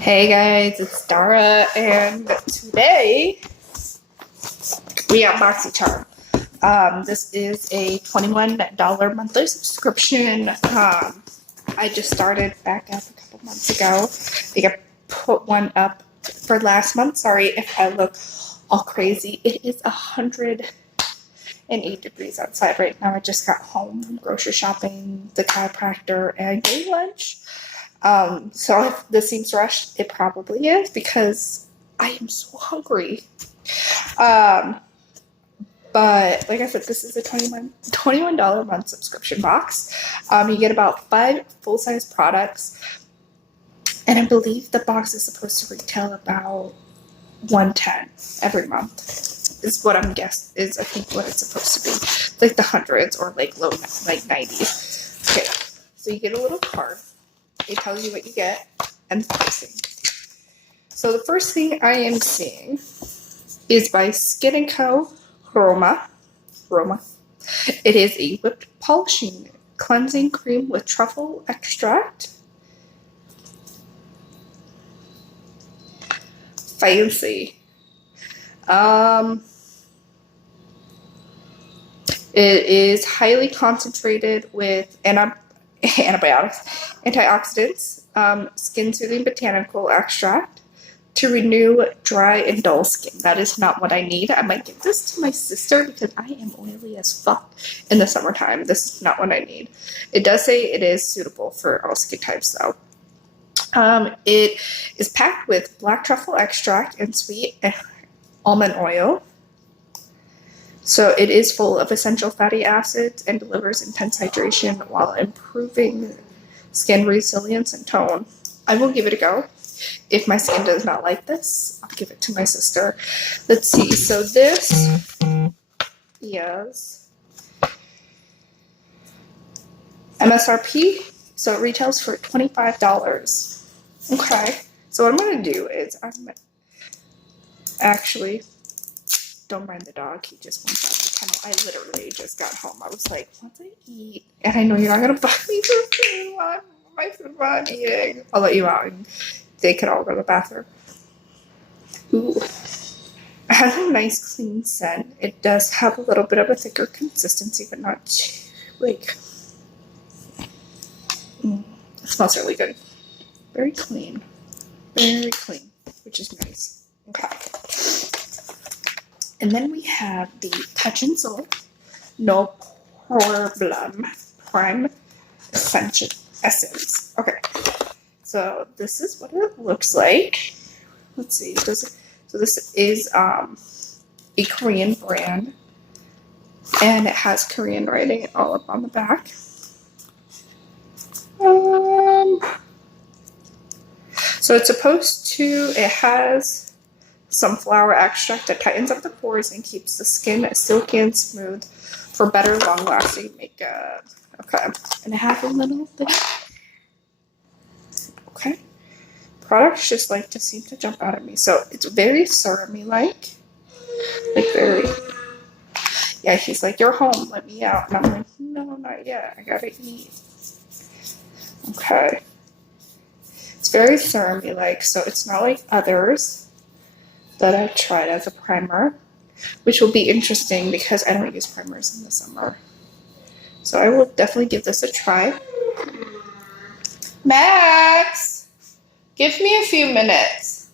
Hey guys, it's Dara, and today we have Boxycharm. This is a $21 monthly subscription. I just started back up a couple months ago. I think I put one up for last month. Sorry if I look all crazy. It is 108 degrees outside right now. I just got home from grocery shopping, the chiropractor, and getting lunch. So if this seems rushed, it probably is because I am so hungry. But like I said, this is a $21 month subscription box. You get about 5 full-size products, and I believe the box is supposed to retail about $110 every month. Is what I'm guessing is I think what it's supposed to be, like the hundreds or like low like 90s. Okay, so you get a little card. It tells you what you get and the pricing. So the first thing I am seeing is by Skin & Co. Roma. It is a whipped polishing cleansing cream with truffle extract. Fancy. It is highly concentrated with antibiotics, antioxidants, skin soothing botanical extract to renew dry and dull skin. That is not what I need. I might give this to my sister because I am oily as fuck in the summertime. This is not what I need. It does say it is suitable for all skin types though. It is packed with black truffle extract and sweet almond oil. So it is full of essential fatty acids and delivers intense hydration while improving skin resilience and tone. I will give it a go. If my skin does not like this, I'll give it to my sister. Let's see. So this is MSRP. So it retails for $25. Okay. So what I'm going to do is don't mind the dog. He just wants out of the kennel. I literally just got home. I was like, let's eat. And I know you're not going to buy me food while I'm eating. I'll let you out and they can all go to the bathroom. Ooh. It has a nice clean scent. It does have a little bit of a thicker consistency, but not too, like, it smells really good. Very clean. Very clean, which is nice. Okay. And then we have the Touch and Soul No Problem Prime Essence. Okay, so this is what it looks like. Let's see. So this is a Korean brand, and it has Korean writing all up on the back. So it's supposed to. It has some flower extract that tightens up the pores and keeps the skin silky and smooth for better long-lasting makeup. Okay, and I have a little thing. Okay, products just like to seem to jump out at me. So it's very serum-y like very. Yeah, he's like, you're home, let me out. And I'm like, no, not yet. I gotta eat. Okay, it's very serum-y like, so it's not like others that I've tried as a primer, which will be interesting because I don't use primers in the summer. So I will definitely give this a try. Max, give me a few minutes.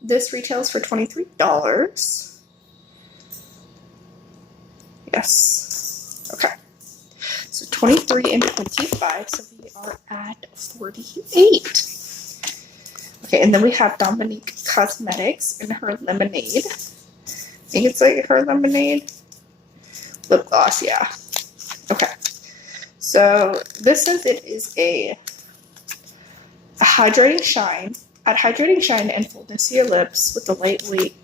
This retails for $23. Yes. Okay. So 23 and 25, so we are at 48. Okay, and then we have Dominique Cosmetics in her lemonade. I think it's like her lemonade lip gloss, yeah. Okay, so this says it is a hydrating shine. Add hydrating shine and fullness to your lips with a lightweight,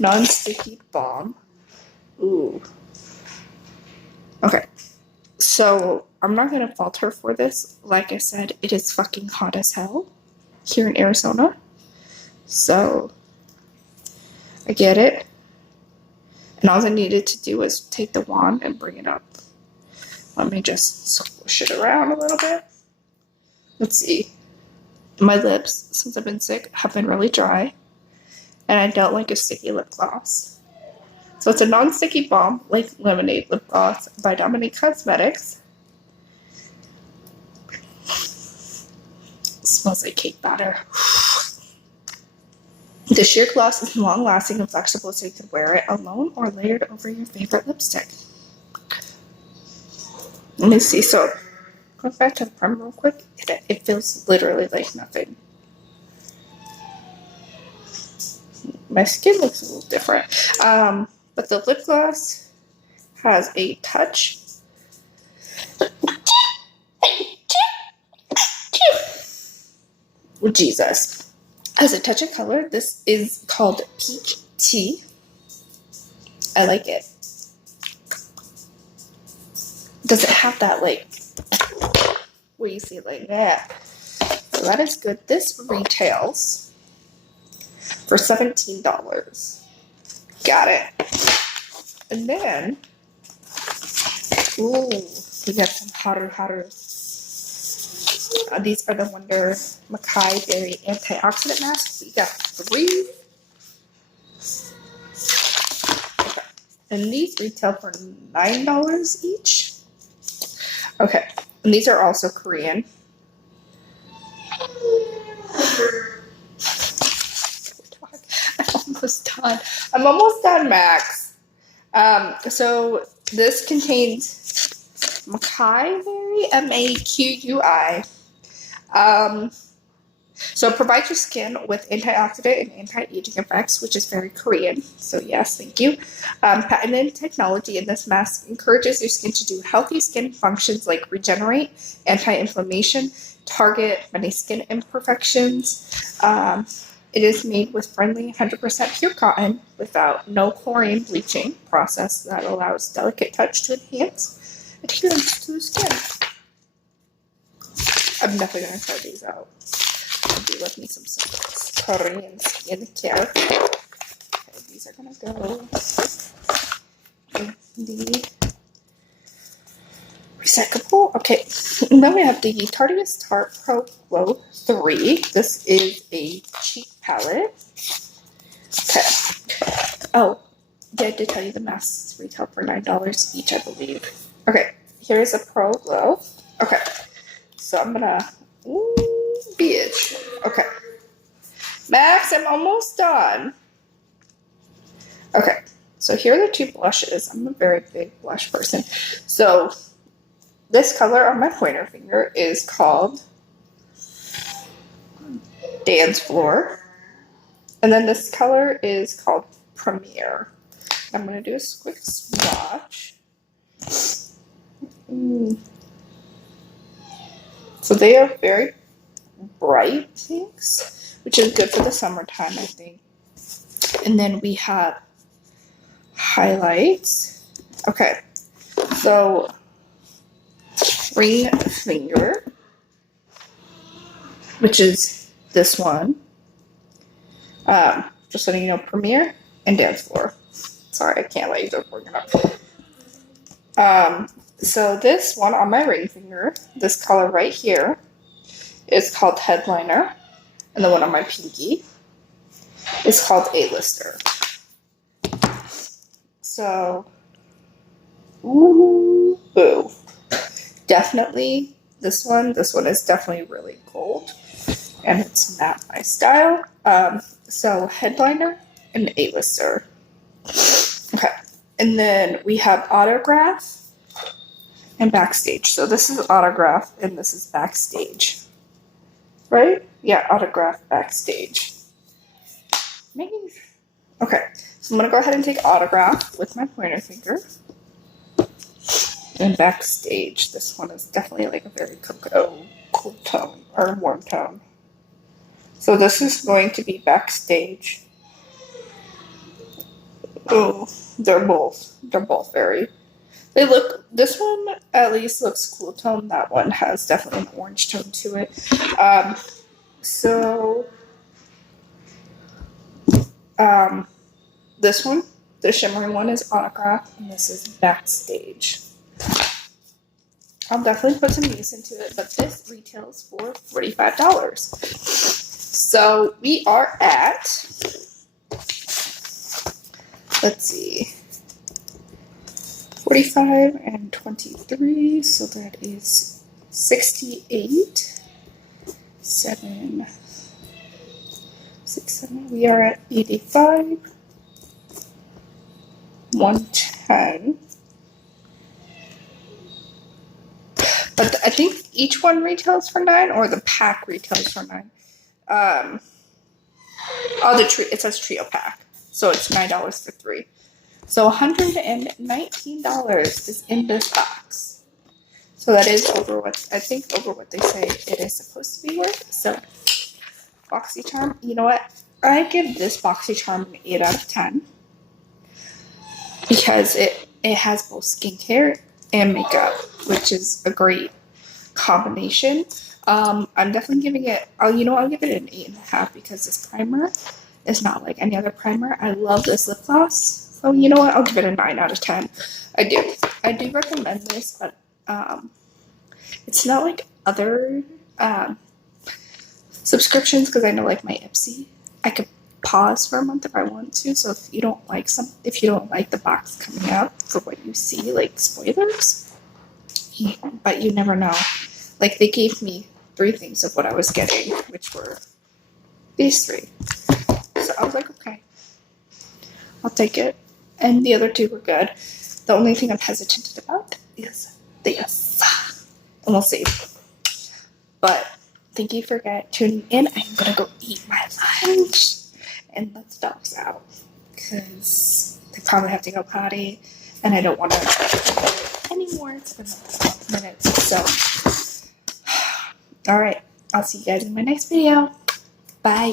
non-sticky balm. Ooh. Okay, so I'm not gonna fault her for this. Like I said, it is fucking hot as hell here in Arizona, so I get it. And all I needed to do was take the wand and bring it up. Let me just squish it around a little bit. Let's see. My lips, since I've been sick, have been really dry, and I don't like a sticky lip gloss. So it's a non-sticky balm like lemonade lip gloss by Dominique Cosmetics. It smells like cake batter. The sheer gloss is long-lasting and flexible, so you can wear it alone or layered over your favorite lipstick. Let me see. So, go back to the primer real quick. It feels literally like nothing. My skin looks a little different. But the lip gloss has a touch. Oh, Jesus. Has a touch of color. This is called Peach Tea. I like it. Does it have that, like, where you see it like that? So that is good. This retails for $17. Got it. And then, ooh, we got some hotter. These are the Wonder Macai Berry Antioxidant Masks. We got 3. Okay. And these retail for $9 each. Okay. And these are also Korean. I'm almost done, Max. So this contains Macai Berry, M-A-Q-U-I. So it provides your skin with antioxidant and anti-aging effects, which is very Korean. So yes, thank you. Patented technology in this mask encourages your skin to do healthy skin functions like regenerate, anti-inflammation, target many skin imperfections. It is made with friendly 100% pure cotton without no chlorine bleaching process that allows delicate touch to enhance adherence to the skin. I'm definitely going to try these out. I'll do with me some Korean skincare. Okay, these are going to go in the recyclable. Okay, then we have the Tarteist Tarte Pro Glow 3. This is a cheek palette. Okay. Oh, yeah, I did tell you the masks retail for $9 each, I believe. Okay, here's a Pro Glow. Okay, so I'm gonna, bitch. Okay, Max, I'm almost done. Okay, so here are the 2 blushes. I'm a very big blush person. So this color on my pointer finger is called Dance Floor. And then this color is called Premiere. I'm going to do a quick swatch. So they are very bright pinks, which is good for the summertime, I think. And then we have highlights. Okay, so ring finger, which is this one. Just letting you know, Premiere and Dance Floor. Sorry, I can't let you go bring it up. So this one on my ring finger, this color right here, is called Headliner. And the one on my pinky is called A-Lister. So, ooh, boo. Definitely this one. This one is definitely really gold. And it's not my style. So Headliner and A-Lister. Okay. And then we have Autograph and Backstage. So this is Autograph and this is Backstage. Right? Yeah, Autograph, Backstage. Okay. So I'm going to go ahead and take Autograph with my pointer finger. And Backstage. This one is definitely like a very cool tone or warm tone. So this is going to be Backstage. Oh, they're both very, this one at least looks cool tone. That one has definitely an orange tone to it. This one, the shimmery one, is Autograph, and this is Backstage. I'll definitely put some use into it, but this retails for $45. So we are at, let's see, 45 and 23, so that is 68, 7, 6, 7, we are at 85, 110. But I think each one retails for 9, or the pack retails for 9. It says trio pack, so it's $9 for 3. So $119 is in this box. So that is over what they say it is supposed to be worth. So Boxycharm, you know what? I give this Boxycharm an 8 out of 10 because it has both skincare and makeup, which is a great combination. I'm definitely giving it, I'll give it an 8.5 because this primer is not like any other primer. I love this lip gloss. So you know what? I'll give it a 9 out of 10. I do recommend this, but it's not like other subscriptions, because I know like my Ipsy, I could pause for a month if I want to. So if you don't like the box coming up for what you see, like spoilers, but you never know. Like they gave me 3 things of what I was getting, which were these 3. So I was like, okay, I'll take it. And the other 2 were good. The only thing I'm hesitant about is this. And we'll see. But thank you for tuning in. I'm going to go eat my lunch and let the dogs out because they probably have to go potty. And I don't want to anymore. It's been like 12 minutes. So, all right. I'll see you guys in my next video. Bye.